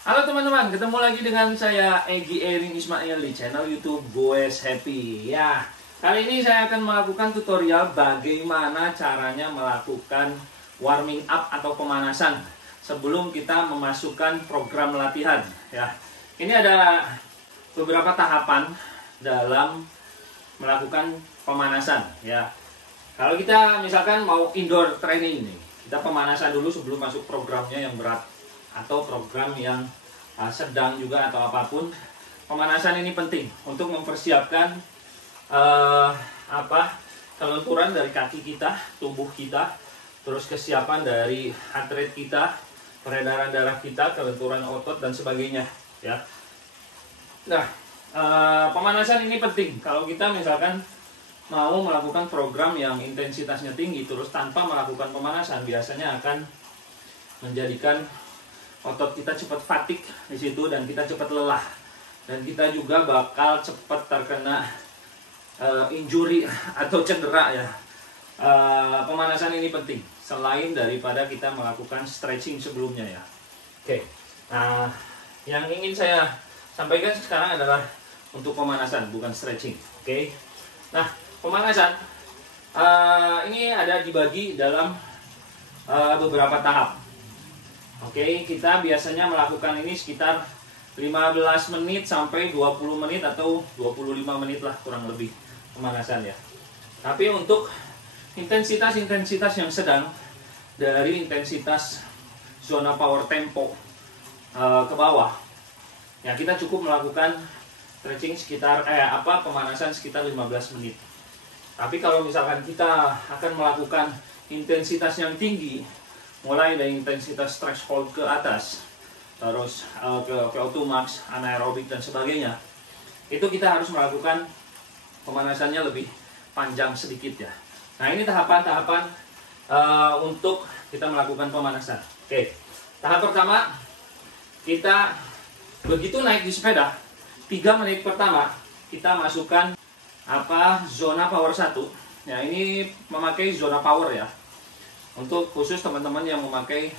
Halo teman-teman, ketemu lagi dengan saya Egy Erin Ismail di channel YouTube Goes Happy. Ya, kali ini saya akan melakukan tutorial bagaimana caranya melakukan warming up atau pemanasan sebelum kita memasukkan program latihan. Ya, ini ada beberapa tahapan dalam melakukan pemanasan. Ya, kalau kita misalkan mau indoor training nih, kita pemanasan dulu sebelum masuk programnya yang berat atau program yang sedang juga atau apapun. Pemanasan ini penting untuk mempersiapkan kelenturan dari kaki kita, tubuh kita, terus kesiapan dari heart rate kita, peredaran darah kita, kelenturan otot dan sebagainya, ya. Nah, pemanasan ini penting kalau kita misalkan mau melakukan program yang intensitasnya tinggi terus tanpa melakukan pemanasan, biasanya akan menjadikan otot kita cepat fatigue di situ dan kita cepat lelah, dan kita juga bakal cepat terkena injury atau cedera, ya. Pemanasan ini penting selain daripada kita melakukan stretching sebelumnya, ya. Oke. Nah, yang ingin saya sampaikan sekarang adalah untuk pemanasan, bukan stretching. Oke. Nah, pemanasan ini ada dibagi dalam beberapa tahap. Oke, kita biasanya melakukan ini sekitar 15 menit sampai 20 menit atau 25 menit lah kurang lebih pemanasan, ya. Tapi untuk intensitas-intensitas yang sedang, dari intensitas zona power tempo ke bawah, ya, kita cukup melakukan stretching sekitar pemanasan sekitar 15 menit. Tapi kalau misalkan kita akan melakukan intensitas yang tinggi, mulai dari intensitas threshold ke atas, terus ke VO2 max, anaerobik dan sebagainya, itu kita harus melakukan pemanasannya lebih panjang sedikit, ya. Nah, ini tahapan-tahapan untuk kita melakukan pemanasan. Oke, tahap pertama, kita begitu naik di sepeda, 3 menit pertama kita masukkan zona power 1. Ya, ini memakai zona power, ya. Untuk khusus teman-teman yang memakai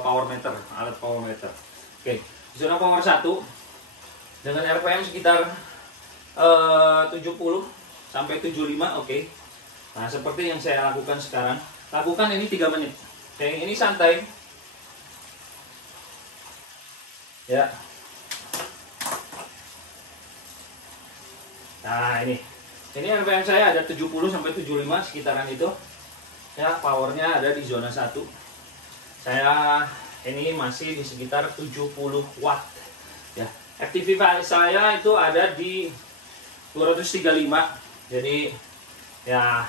power meter, alat power meter. Oke, zona power 1 dengan RPM sekitar 70 sampai 75, oke. Nah, seperti yang saya lakukan sekarang. Lakukan ini 3 menit. Oke, ini santai. Ya. Nah, ini RPM saya ada 70 sampai 75 sekitaran itu. Ya, powernya ada di zona 1. Saya ini masih di sekitar 70 watt, ya. Activity saya itu ada di 235. Jadi, ya,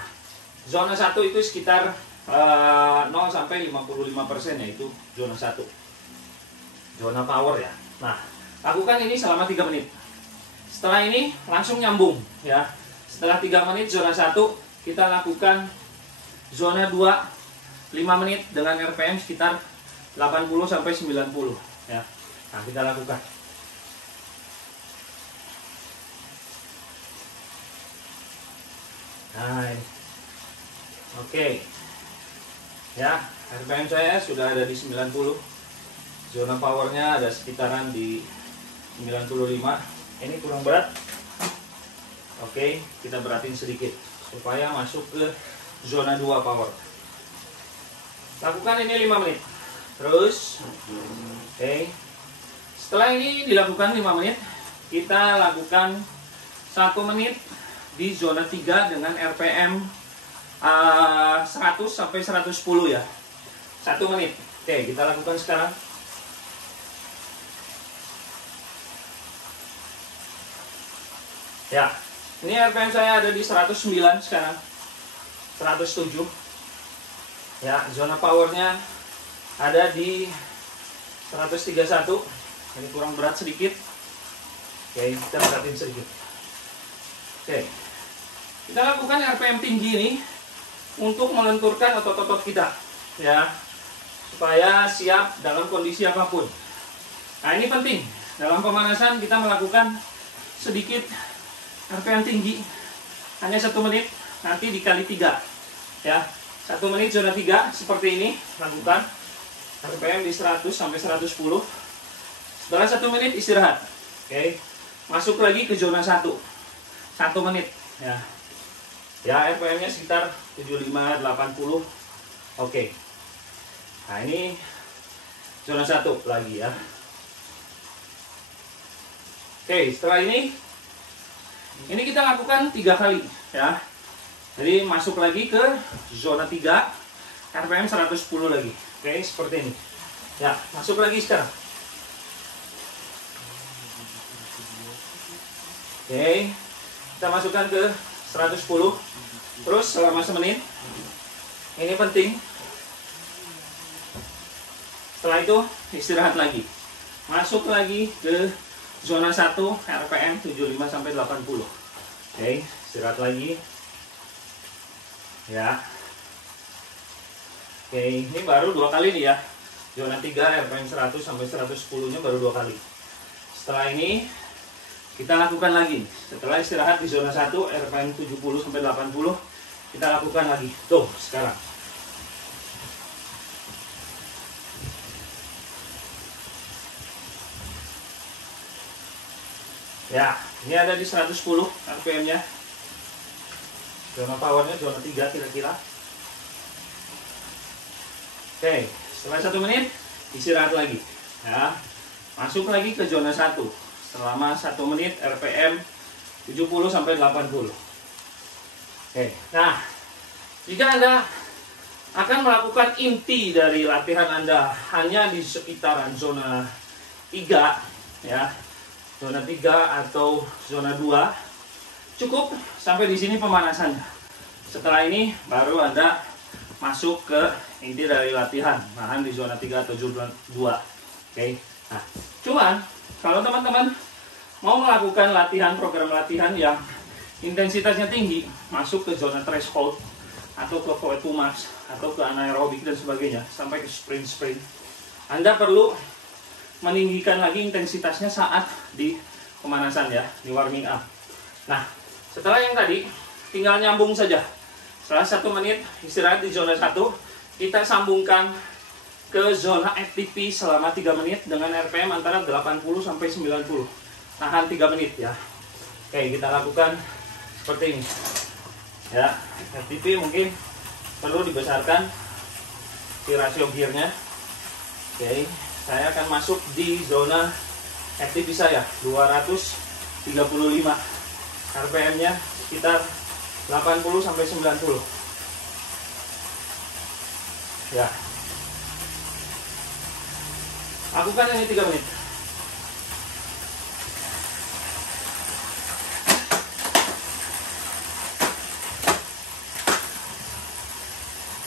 zona 1 itu sekitar 0 sampai 55%, yaitu zona 1. Zona power, ya. Nah, lakukan ini selama 3 menit. Setelah ini langsung nyambung, ya. Setelah 3 menit zona 1, kita lakukan zona 2 5 menit dengan RPM sekitar 80 sampai 90, ya. Nah, kita lakukan. Nah, ini. Oke. Ya, RPM saya sudah ada di 90. Zona powernya ada sekitaran di 95. Ini kurang berat. Oke, kita beratin sedikit supaya masuk ke zona 2 power. Lakukan ini 5 menit. Terus, oke. Setelah ini dilakukan 5 menit, kita lakukan 1 menit di zona 3 dengan RPM 100 sampai 110, ya. 1 menit. Oke, kita lakukan sekarang. Ya, ini RPM saya ada di 109 sekarang. 107. Ya, zona powernya ada di 131. Ini kurang berat sedikit. Oke, kita beratin sedikit. Oke, kita lakukan RPM tinggi ini untuk melenturkan otot-otot kita, ya, supaya siap dalam kondisi apapun. Nah, ini penting dalam pemanasan kita melakukan sedikit RPM tinggi, hanya 1 menit, nanti dikali 3, ya. 1 menit zona 3 seperti ini, lakukan RPM di 100 sampai 110. Setelah 1 menit istirahat. Oke. Masuk lagi ke zona 1. 1 menit ya. Ya, RPM-nya sekitar 75 80. Oke. Nah, ini zona 1 lagi ya. Oke, setelah ini kita lakukan 3 kali ya. Jadi masuk lagi ke zona 3, RPM 110 lagi. Oke, seperti ini. Ya, masuk lagi sekarang. Oke, kita masukkan ke 110. Terus selama semenit. Ini penting. Setelah itu istirahat lagi. Masuk lagi ke zona 1, RPM 75 sampai 80. Oke, istirahat lagi. Ya. Oke, ini baru 2 kali nih ya. Zona 3 RPM 100 sampai 110-nya baru 2 kali. Setelah ini kita lakukan lagi. Setelah istirahat di zona 1 RPM 70 sampai 80, kita lakukan lagi. Tuh, sekarang. Ya, ini ada di 110 RPM-nya. Zona powernya zona 3 kira-kira. Oke, setelah 1 menit istirahat lagi. Ya, masuk lagi ke zona 1 selama 1 menit RPM 70 sampai 80. Oke, nah jika Anda akan melakukan inti dari latihan Anda hanya di sekitaran zona 3 ya, zona 3 atau zona 2, cukup sampai di sini pemanasannya. Setelah ini baru Anda masuk ke inti dari latihan, nahan di zona 3 atau zona 2. Oke. Nah, cuman kalau teman-teman mau melakukan latihan, program latihan yang intensitasnya tinggi, masuk ke zona threshold atau ke VO2 max atau ke anaerobik dan sebagainya sampai ke sprint, Anda perlu meninggikan lagi intensitasnya saat di pemanasan ya, di warming up. Nah, setelah yang tadi tinggal nyambung saja. Setelah 1 menit istirahat di zona 1, kita sambungkan ke zona FTP selama 3 menit dengan RPM antara 80 sampai 90. Tahan 3 menit ya. Oke, kita lakukan seperti ini. Ya, FTP mungkin perlu dibesarkan si rasio gearnya. Oke, saya akan masuk di zona FTP saya 235. RPM-nya sekitar 80 sampai 90. Ya. Lakukan ini 3 menit.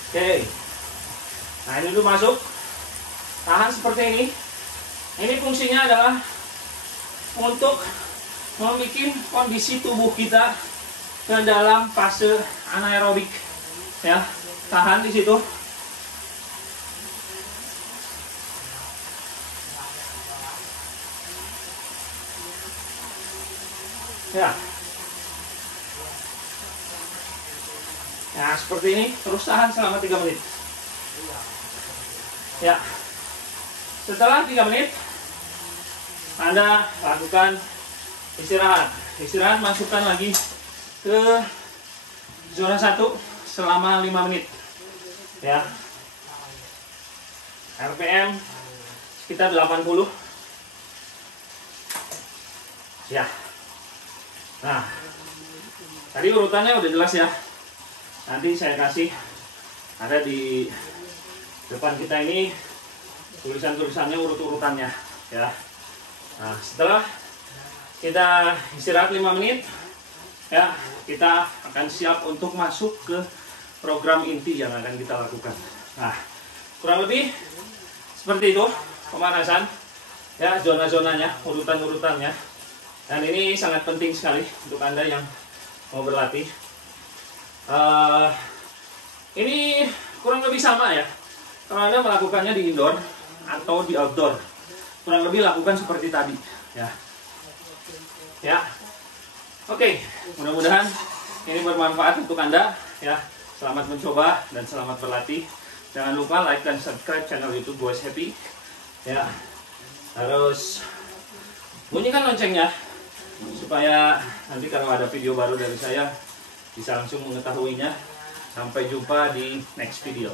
Oke. Nah, ini dulu masuk. Tahan seperti ini. Ini fungsinya adalah untuk membuat kondisi tubuh kita ke dalam fase anaerobik. Ya, tahan di situ. Ya. Nah, seperti ini, terus tahan selama 3 menit. Ya. Setelah 3 menit, Anda lakukan istirahat. Istirahat, masukkan lagi ke zona 1 selama 5 menit. Ya. RPM sekitar 80. Ya. Nah, tadi urutannya udah jelas ya. Nanti saya kasih ada di depan kita ini tulisan-tulisannya, urut-urutannya ya. Nah, setelah kita istirahat 5 menit ya, kita akan siap untuk masuk ke program inti yang akan kita lakukan. Nah, kurang lebih seperti itu pemanasan ya, zona-zonanya, urutan-urutannya. Dan ini sangat penting sekali untuk Anda yang mau berlatih. Ini kurang lebih sama ya. Kalau Anda melakukannya di indoor atau di outdoor, kurang lebih lakukan seperti tadi ya. Ya. Oke, mudah-mudahan ini bermanfaat untuk Anda ya. Selamat mencoba dan selamat berlatih. Jangan lupa like dan subscribe channel YouTube Boys Happy ya. Harus Bunyikan loncengnya supaya nanti kalau ada video baru dari saya bisa langsung mengetahuinya. Sampai jumpa di next video.